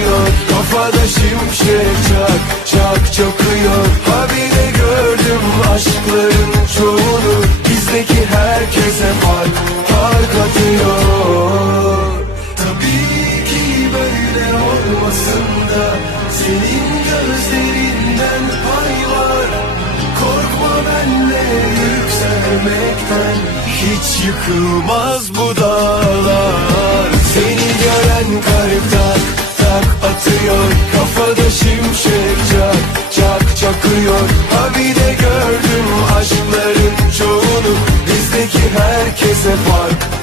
atıyor, kafada şimşek çak çak çakıyor. Ha bir de gördüm aşkların çoğunu, bizdeki herkese fark fark atıyor. Tabii ki böyle olmasın da senin gözlerinden pay var. Korkma benle yükselmekten, hiç yıkılmaz bu dağlar. Seni gören kalp tak tak atıyor, kafada şimşek çak çak çakıyor. Ha bir de gördüm aşkların çoğunu, bizdeki herkese fark